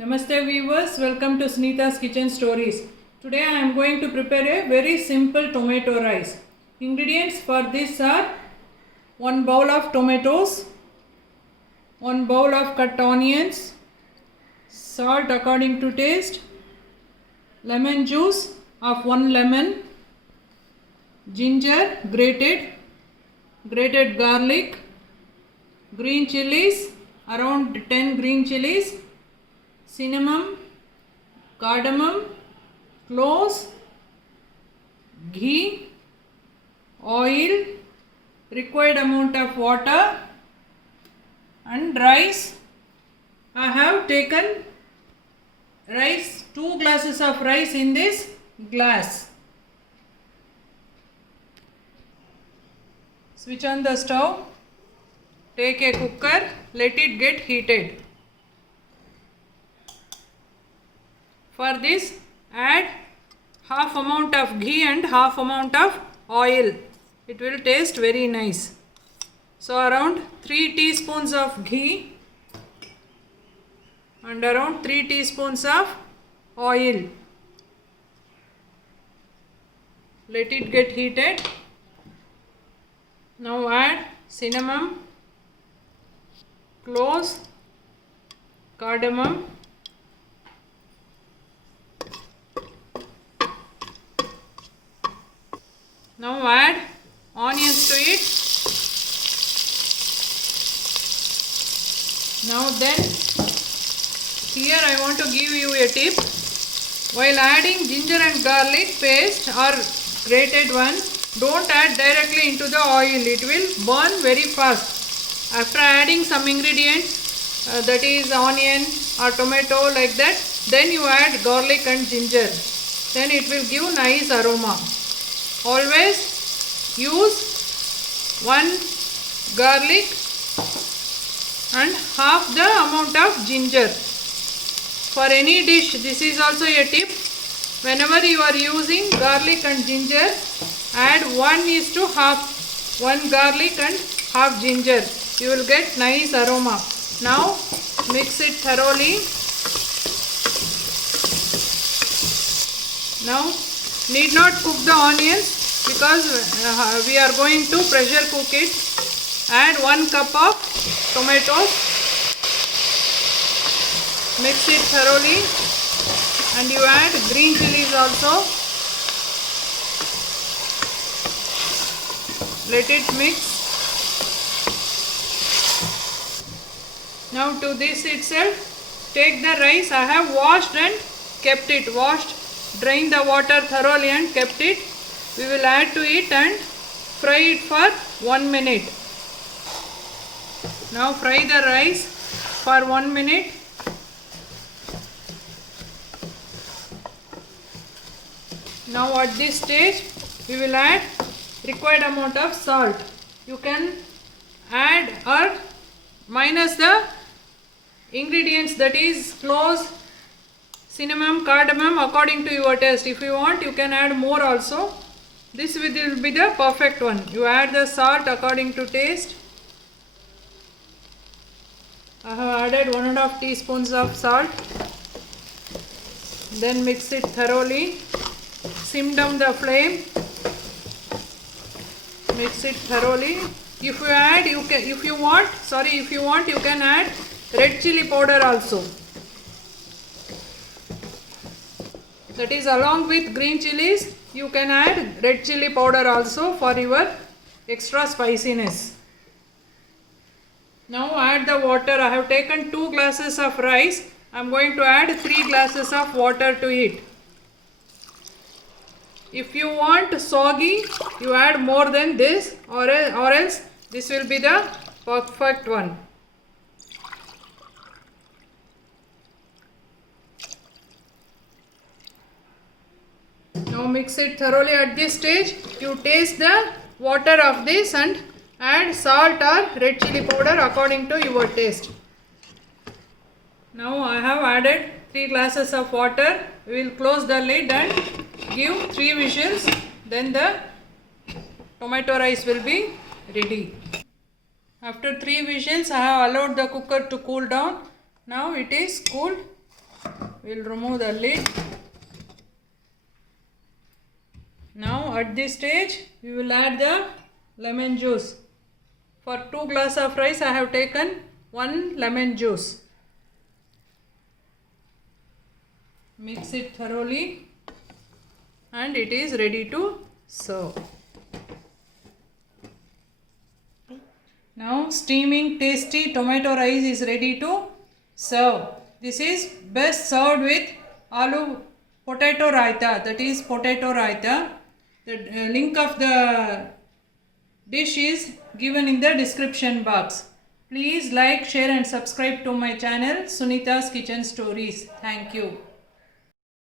Namaste viewers, welcome to Sunita's Kitchen Stories. Today I am going to prepare a very simple tomato rice. Ingredients for this are 1 bowl of tomatoes, 1 bowl of cut onions, salt according to taste, lemon juice of 1 lemon, ginger grated garlic, green chilies, around 10 green chilies, cinnamon, cardamom, cloves, ghee, oil, required amount of water and rice. I have taken rice, 2 glasses of rice in this glass. Switch on the stove, take a cooker, let it get heated. For this, add half amount of ghee and half amount of oil. It will taste very nice. So around 3 teaspoons of ghee and around 3 teaspoons of oil. Let it get heated. Now add cinnamon, cloves, cardamom, now add onions to it. Now then, here I want to give you a tip. While adding ginger and garlic paste or grated one, don't add directly into the oil. It will burn very fast. After adding some ingredients, that is onion or tomato like that, then you add garlic and ginger. Then it will give nice aroma. Always use 1 garlic and half the amount of ginger. For any dish, this is also a tip. Whenever you are using garlic and ginger, add 1:1, 1 garlic and half ginger. You will get nice aroma. Now mix it thoroughly. Now need not cook the onions because we are going to pressure cook it. Add 1 cup of tomatoes. Mix it thoroughly and you add green chilies also. Let it mix. Now to this itself, take the rice. I have washed and kept it. Drain the water thoroughly and kept it. We will add to it and fry it for 1 minute. Now fry the rice for 1 minute. Now at this stage, we will add required amount of salt. You can add or minus the ingredients, that is cloves, cinnamon, cardamom according to your taste. If you want, you can add more also. This will be the perfect one. You add the salt according to taste. I have added 1.5 teaspoons of salt. Then mix it thoroughly. Sim down the flame. Mix it thoroughly. If you want, you can add red chili powder also. That is, along with green chilies, you can add red chili powder also for your extra spiciness. Now add the water. I have taken 2 glasses of rice. I am going to add 3 glasses of water to it. If you want soggy, you add more than this, or else this will be the perfect one. Now mix it thoroughly. At this stage, you taste the water of this and add salt or red chili powder according to your taste. Now I have added 3 glasses of water. We will close the lid and give 3 whistles. Then the tomato rice will be ready. After 3 whistles, I have allowed the cooker to cool down. Now it is cooled. we'll remove the lid. Now at this stage we will add the lemon juice. For 2 glasses of rice I have taken 1 lemon juice. Mix it thoroughly and it is ready to serve. Now steaming tasty tomato rice is ready to serve. This is best served with aloo potato raita, that is potato raita. The link of the dish is given in the description box. Please like, share and subscribe to my channel Sunita's Kitchen Stories. Thank you.